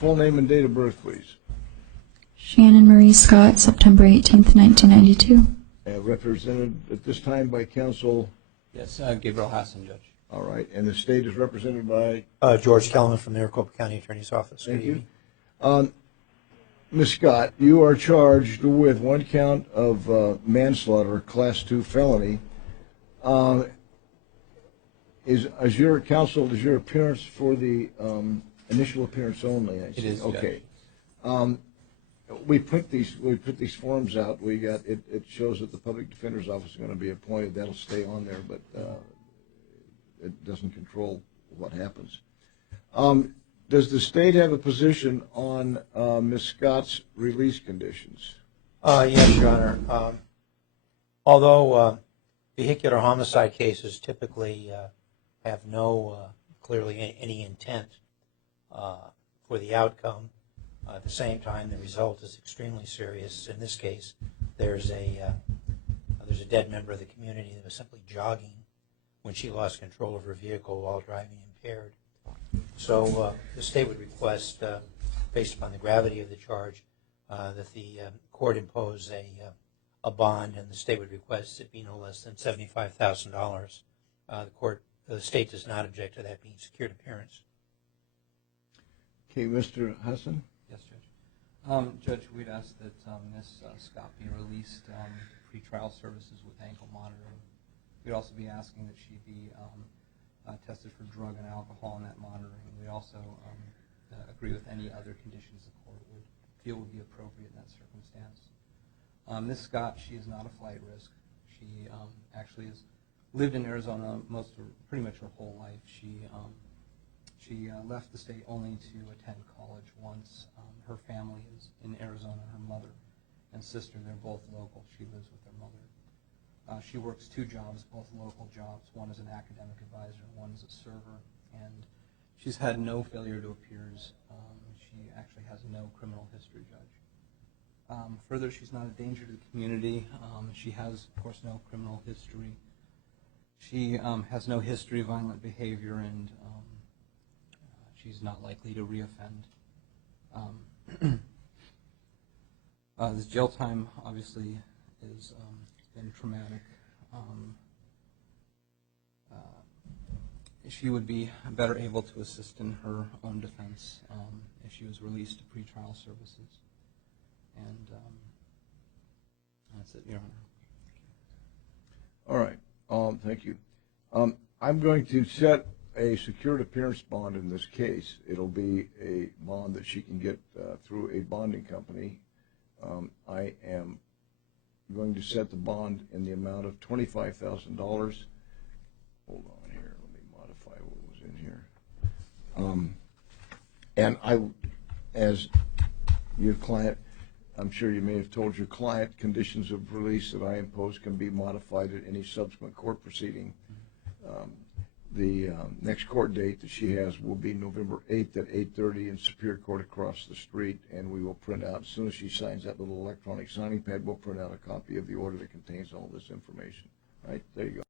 Full name and date of birth, please. Shannon Marie Scott, September 18th, 1992. Represented at this time by counsel. Yes, Gabriel Hassan, Judge. All right, and the state is represented by? George Kellerman from the Maricopa County Attorney's Office. Thank you. Ms. Scott, you are charged with one count of manslaughter, Class 2 felony. Is your counsel, is your appearance for the initial appearance only? I see. It is, okay. Judge. We put these forms out. We got it. It shows that the public defender's office is going to be appointed. That'll stay on there, but it doesn't control what happens. Does the state have a position on Ms. Scott's release conditions? Yes, Your Honor. Although vehicular homicide cases typically have no clearly any intent for the outcome, at the same time the result is extremely serious. In this case, there's a dead member of the community that was simply jogging when she lost control of her vehicle while driving impaired. So the state would request, based upon the gravity of the charge, that the court impose a bond, and the state would request it be no less than $75,000. The state does not object to that being secured appearance. Okay, Mr. Hassan. Yes, Judge. Judge, we'd ask that Ms. Scott be released pretrial services with ankle monitoring. We'd also be asking that she be tested for drug and alcohol in that monitoring. We also agree with any other conditions the court would feel would be appropriate in that circumstance. Ms. Scott, she is not a flight risk. She actually has lived in Arizona pretty much her whole life. She left the state only to attend college once. Her family is in Arizona. Her mother and sister, they're both local. She lives with her mother. She works two jobs, both local jobs. One is an academic advisor, one is a server. And she's had no failure to appears. She actually has no criminal history, Judge. Further, she's not a danger to the community. She has, of course, no criminal history. She has no history of violent behavior, and she's not likely to reoffend. This jail time obviously has been traumatic. She would be better able to assist in her own defense if she was released to pretrial services. And that's it, Your Honor. All right. Thank you. I'm going to set a secured appearance bond in this case. It'll be a bond that she can get through a bonding company. I am going to set the bond in the amount of $25,000. Hold on here. Let me modify what was in here. And I, as your client, I'm sure you may have told your client conditions of release that I impose can be modified at any subsequent court proceeding. The next court date that she has will be November 8th at 8:30 in Superior Court across the street, and we will print out, as soon as she signs that little electronic signing pad, we'll print out a copy of the order that contains all this information. Right, there you go.